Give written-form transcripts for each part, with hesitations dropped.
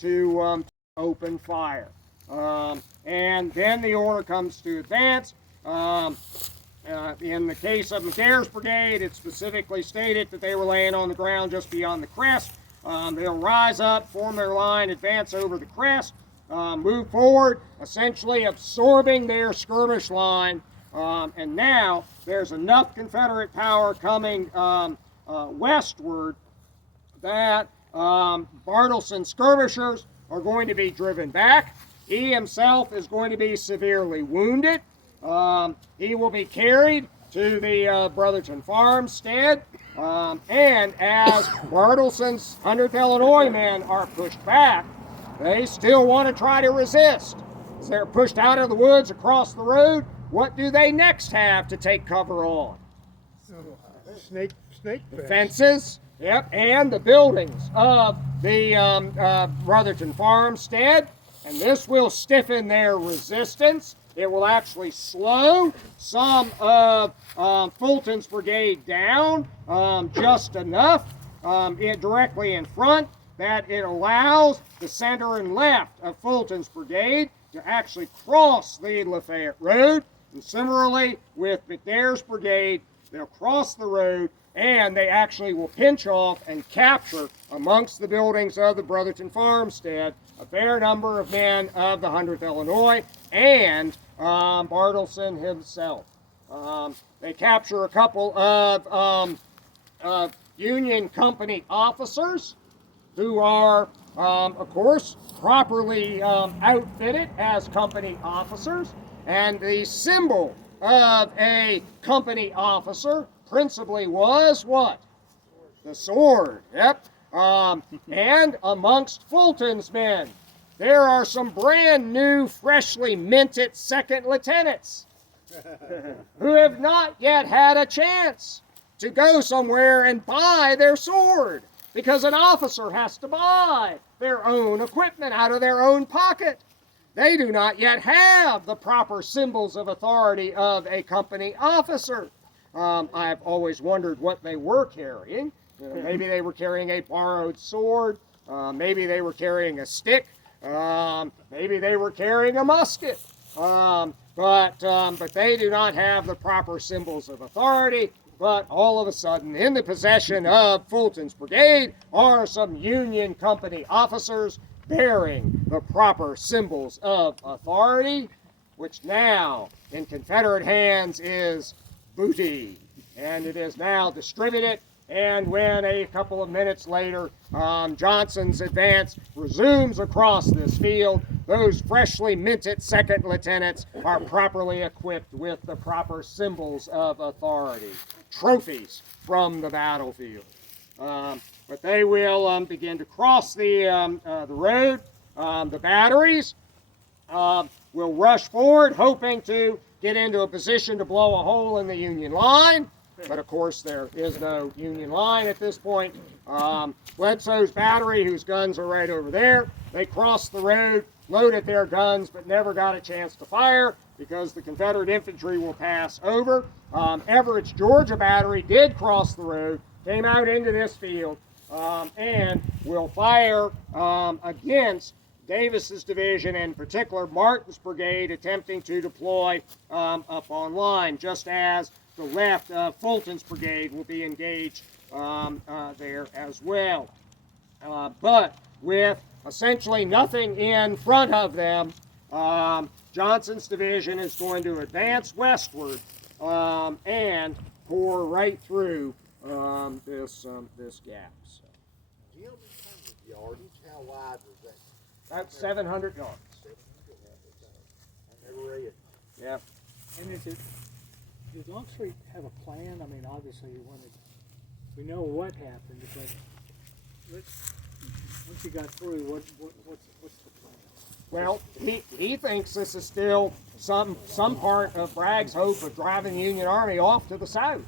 to open fire. And then the order comes to advance. In the case of McNair's brigade, it specifically stated that they were laying on the ground just beyond the crest. They'll rise up, form their line, advance over the crest, move forward, essentially absorbing their skirmish line. And now there's enough Confederate power coming westward that Bartleson's skirmishers are going to be driven back. He himself is going to be severely wounded. He will be carried to the Brotherton farmstead, and as Bartleson's 100th Illinois men are pushed back, they still want to try to resist. As they're pushed out of the woods across the road, what do they next have to take cover on? Snake the fences, yep, and the buildings of the Brotherton farmstead, and this will stiffen their resistance. It will actually slow some of Fulton's brigade down just enough directly in front that it allows the center and left of Fulton's brigade to actually cross the Lafayette Road. And similarly with McNair's brigade, they'll cross the road and they actually will pinch off and capture amongst the buildings of the Brotherton farmstead a fair number of men of the 100th Illinois and Bartleson himself. They capture a couple of Union Company officers who are, of course, properly outfitted as company officers. And the symbol of a company officer principally was what? The sword. Yep. And amongst Fulton's men, there are some brand new, freshly minted second lieutenants who have not yet had a chance to go somewhere and buy their sword, because an officer has to buy their own equipment out of their own pocket. They do not yet have the proper symbols of authority of a company officer. I've always wondered what they were carrying. Maybe they were carrying a borrowed sword. Maybe they were carrying a stick. Maybe they were carrying a musket. But they do not have the proper symbols of authority. But all of a sudden, in the possession of Fulton's brigade are some Union Company officers bearing the proper symbols of authority, which now, in Confederate hands, is booty. And it is now distributed. And when a couple of minutes later, Johnson's advance resumes across this field, those freshly minted second lieutenants are properly equipped with the proper symbols of authority, trophies from the battlefield. But they will begin to cross the road. The batteries will rush forward, hoping to get into a position to blow a hole in the Union line. But of course, there is no Union line at this point. Bledsoe's battery, whose guns are right over there, they crossed the road, loaded their guns, but never got a chance to fire because the Confederate infantry will pass over. Everett's Georgia battery did cross the road, came out into this field, and will fire against Davis's division, and in particular Martin's brigade, attempting to deploy up on line, just as the left of Fulton's brigade will be engaged there as well. But with essentially nothing in front of them, Johnson's division is going to advance westward and pour right through this gap. So. Jim, yardage, how wide was that? About 700 yards. I never read. Yeah. And did Longstreet have a plan? I mean, obviously we know what happened, but once you got through, what's the plan? Well, he thinks this is still some part of Bragg's hope of driving the Union Army off to the south.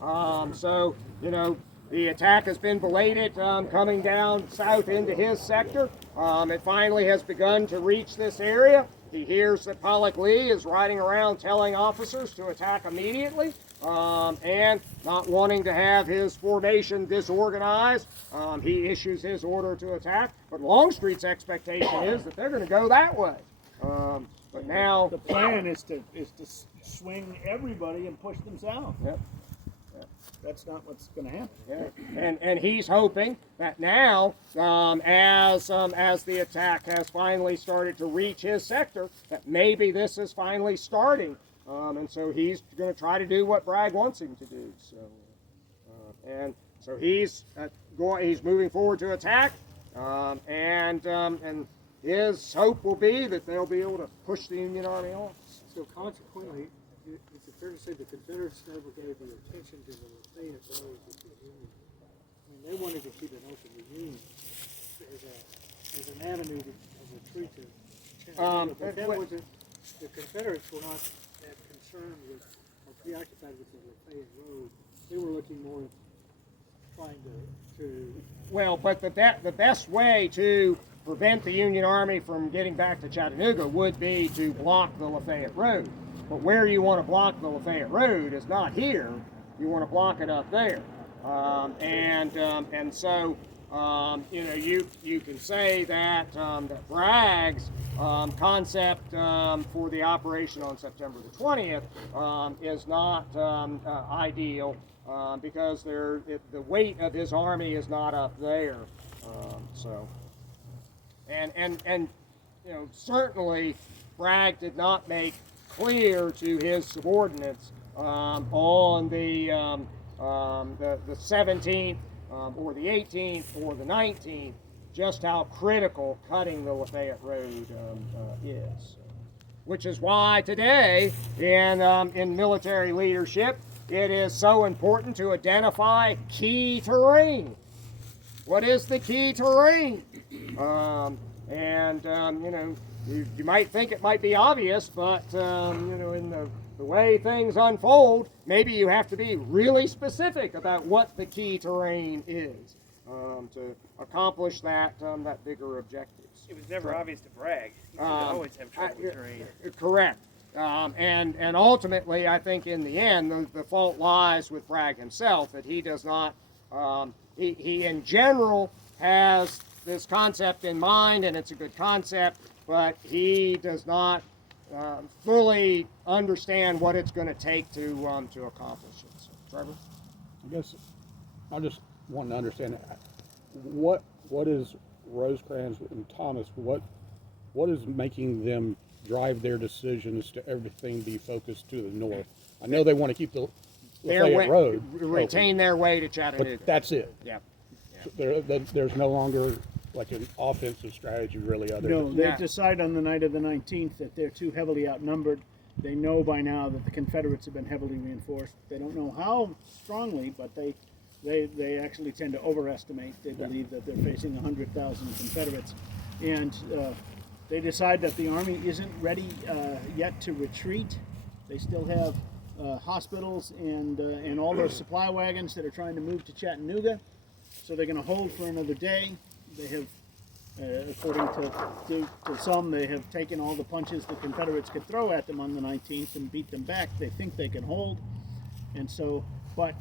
So, you know, the attack has been belated coming down south into his sector. It finally has begun to reach this area. He hears that Pollock Lee is riding around telling officers to attack immediately. and not wanting to have his formation disorganized, he issues his order to attack. But Longstreet's expectation is that they're going to go that way. But now the plan is to swing everybody and push them south. Yep. That's not what's going to happen. Yeah. And he's hoping that now, as the attack has finally started to reach his sector, that maybe this is finally starting. And so he's going to try to do what Bragg wants him to do. So he's moving forward to attack, and his hope will be that they'll be able to push the Union Army on. So consequently, is it fair to say the Confederates never gave the attention to the Lafayette Road with the Union? I mean, they wanted to keep it open to Union as an avenue of retreat to Chattanooga. But that was the Confederates were not that concerned with or preoccupied with the Lafayette Road. They were looking more at trying to Well, but the best way to prevent the Union Army from getting back to Chattanooga would be to block the Lafayette Road. But where you want to block the Lafayette Road is not here. You want to block it up there. And so you can say that that Bragg's concept for the operation on September the 20th is not ideal because the weight of his army is not up there. And certainly Bragg did not make clear to his subordinates on the 17th or the 18th or the 19th just how critical cutting the Lafayette Road is. Which is why today in military leadership it is so important to identify key terrain. What is the key terrain? You might think it might be obvious, but in the way things unfold, maybe you have to be really specific about what the key terrain is to accomplish that bigger objectives. It was never obvious to Bragg. He seemed to always have trouble with terrain. Correct. And ultimately, I think in the end, the fault lies with Bragg himself, that he does not, he in general has this concept in mind, and it's a good concept, but he does not fully understand what it's going to take to accomplish it. So, Trevor? I guess I just want to understand what is Rosecrans and Thomas, what is making them drive their decisions to everything be focused to the north? I know they want to keep the Lafayette Road retain their way to Chattanooga. but that's it. Yeah. So there's no longer like an offensive strategy really other No, than they've decided on the night of the 19th that they're too heavily outnumbered. They know by now that the Confederates have been heavily reinforced. They don't know how strongly, but they actually tend to overestimate. They believe that they're facing 100,000 Confederates. And they decide that the Army isn't ready yet to retreat. They still have hospitals and all those supply wagons that are trying to move to Chattanooga. So they're going to hold for another day. They have, according to some, they have taken all the punches the Confederates could throw at them on the 19th and beat them back. They think they can hold. And so, but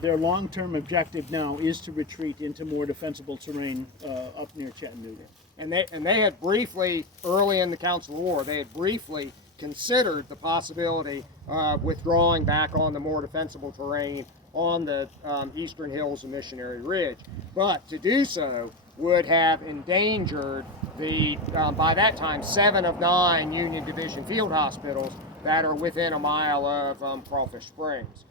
their long-term objective now is to retreat into more defensible terrain up near Chattanooga. And they had briefly, early in the Council of War, they had briefly considered the possibility of withdrawing back on the more defensible terrain on the eastern hills of Missionary Ridge. But to do so would have endangered the, by that time, 7 of 9 Union Division field hospitals that are within a mile of Crawfish Springs.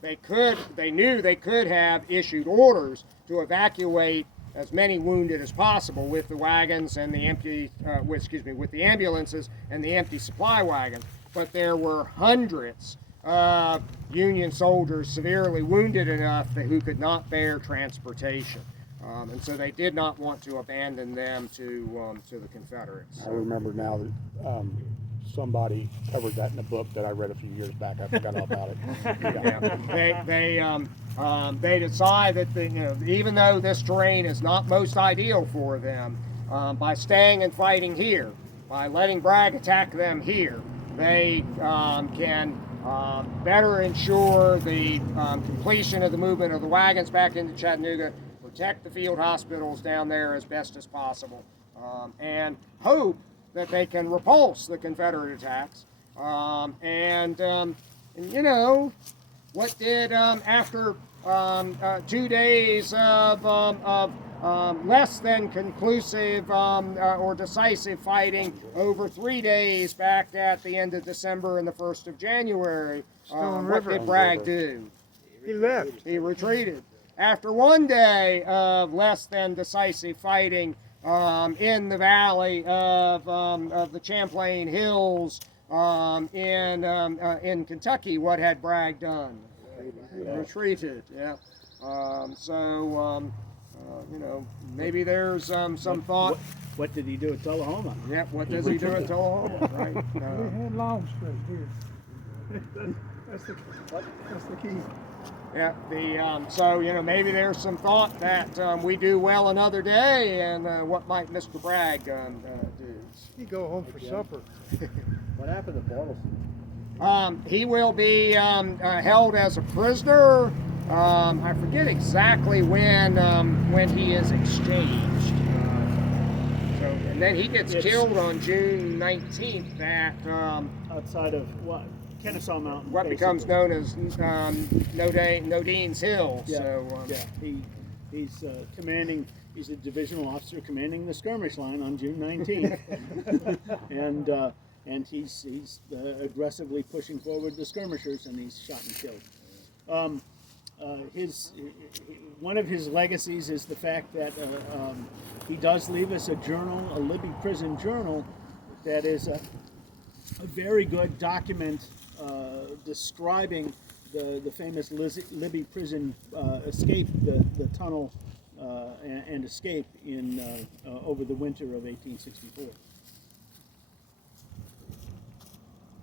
They knew they could have issued orders to evacuate as many wounded as possible with the wagons and the empty, with the ambulances and the empty supply wagons. But there were hundreds of Union soldiers severely wounded enough who could not bear transportation. And so they did not want to abandon them to the Confederates. I remember now that somebody covered that in a book that I read a few years back. I forgot all about it. Yeah. They decide that even though this terrain is not most ideal for them, by staying and fighting here, by letting Bragg attack them here, they can better ensure the completion of the movement of the wagons back into Chattanooga, protect the field hospitals down there as best as possible, and hope that they can repulse the Confederate attacks. And you know, what did after 2 days of less than conclusive or decisive fighting over 3 days back at the end of December and the 1st of January, what did Bragg do? He left. He retreated. After 1 day of less than decisive fighting in the valley of the Champlain Hills in Kentucky, what had Bragg done? He retreated. Yeah. You know, maybe there's some thought. What did he do at Tullahoma? Yeah, what does he do at Tullahoma, right? We had Longstreet here. That's the key. Yeah, so, you know, maybe there's some thought that we do well another day, and what might Mr. Bragg do? He go home for supper. What happened to Bartleston? He will be held as a prisoner. I forget exactly when he is exchanged. And then he gets killed on June 19th at Outside of what? Kennesaw Mountain. what becomes known as Nodine's Hill. Yeah, So, he's commanding. He's a divisional officer commanding the skirmish line on June 19th, and he's aggressively pushing forward the skirmishers, and he's shot and killed. One of his legacies is the fact that he does leave us a journal, a Libby prison journal, that is a very good document describing the famous Libby prison escape, the tunnel and escape in over the winter of 1864.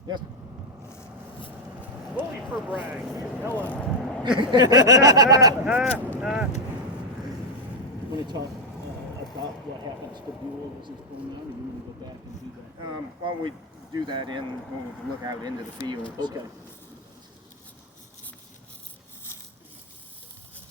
yes. Bully for Bragg. Hella. Want to talk about what happens to Buell as he's pulling out, or you want to go back and do that? Why don't we do that when we look out into the field? Okay.